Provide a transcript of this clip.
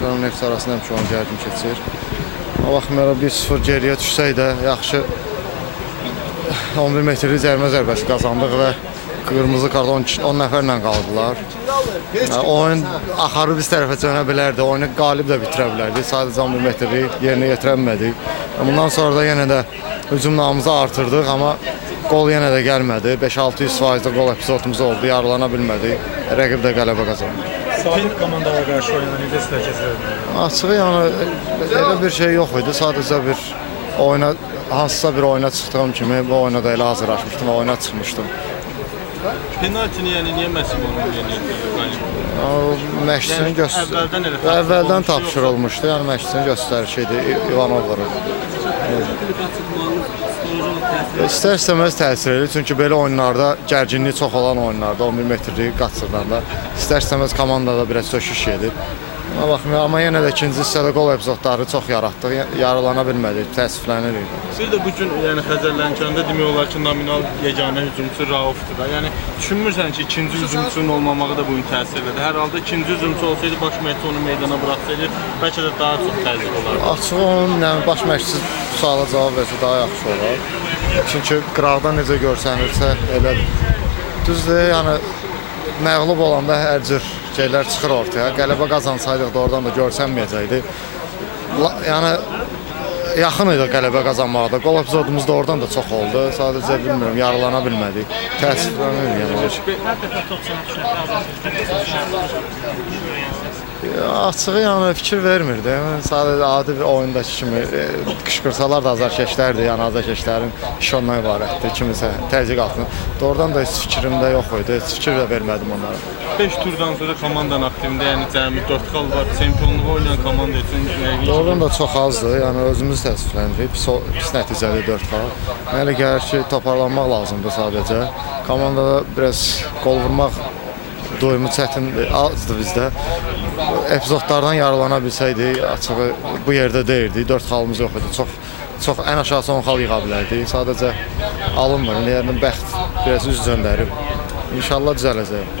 Lənkəran Neft arasında həmişə onun gərgin keçir. O baxmayaraq 1-0 geriyə düşsək də yaxşı 11 metrlik cərimə zərbəsi qazandıq və qırmızı kart 10 nəfərlə qaldılar. Oyun axarı biz tərəfə dönə bilərdi, oyunu qalib də bitirə bilərdi. Sadəcə 11 metrlik yerinə yetirə bilmədik. Bundan sonra da yenə də hücumlarımızı artırdıq, amma qol yenə də gəlmədi. 5-600% qol epizodumuz oldu, yarılana bilmədik. Rəqib də qələbə qazandı. Sahib komandalara qarşı oynanan necə sizlər keçirdiniz? Açığı yəni elə bir şey yox idi. Sadəcə bir oyuna, hansısa bir oyuna çıxdığım kimi bu oyuna da elə hazırlaşmışdım və oyuna çıxmışdım. Penaltini yəni niyə Messi Məşqçinin əvvəldən tapşırılmışdı. Yəni məşqçinin göstərişi idi. İvanov vururdu. İstər-istəməz təsir edir. Çünki belə oyunlarda, gərginliyi çox olan oyunlarda, 11 metrlik qaçıranda istər-istəməz komandada biraz söküş gedir. Amma yenə də ikinci hissədə qol epizodları çox yaratdıq. Yarılana bilmədik, təəssüflənirik. Bir də bu gün yəni Xəzər Lənkəranda demək olar ki, nominal yeganə hücumçu Raufdur da. Yəni düşünmürsən ki, ikinci hücumçunun olmamağı da bu gün təsir edir. Hər halda ikinci hücumçu olsaydı baş məşqçi onu meydana buraxsaydı, bəlkə də daha çox təzyiq olardı. Açıq onun yəni baş məşqçi suala cavab versə daha yaxşı olar. Çünki qıraqdan necə görsənirsə elədir. Düzdür, yəni məğlub olanda hər cür şeylər çıxır ortaya. Qələbə qazansaydıq da oradan da görsənməyəcəkdi. Yəni yaxın idi qələbə qazanmağa da. Qol epizodumuz da oradan da çox oldu. Sadəcə bilmirəm, yarılana bilmədik. Təəssüflənirəm yəni. Açığı yəni fikir vermirdi. Sadəcə adi bir oyundakı kimi qışqırsalar da azarkeşlərdir. Yəni azarkeşlərin iş ondan ibarətdir. Kimisə təzyiq altında. Doğrudan da heç fikrimdə yox idi. Heç fikir də vermədim onlara. 5 turdan sonra komandanın aktivində, yəni cəmi 4 xal var. Çempionluğu oynayan komanda üçün doğrudan da çox azdır. Yəni özümüz təəssüflənirik. Pis nəticəli 4 xal. Mənə elə gəlir ki, toparlanmaq lazımdır sadəcə. Komandada biraz qol vurmaq doyumu çətindir, azdır bizdə. Epizodlardan yarılana bilsəydik, açığı bu yerdə deyildik. 4 xalımız yox idi. Çox ən aşağısı 10 xal yığa bilərdik. Sadəcə alınmır. Yəni bəxt biraz üz döndərib. İnşallah düzələcək.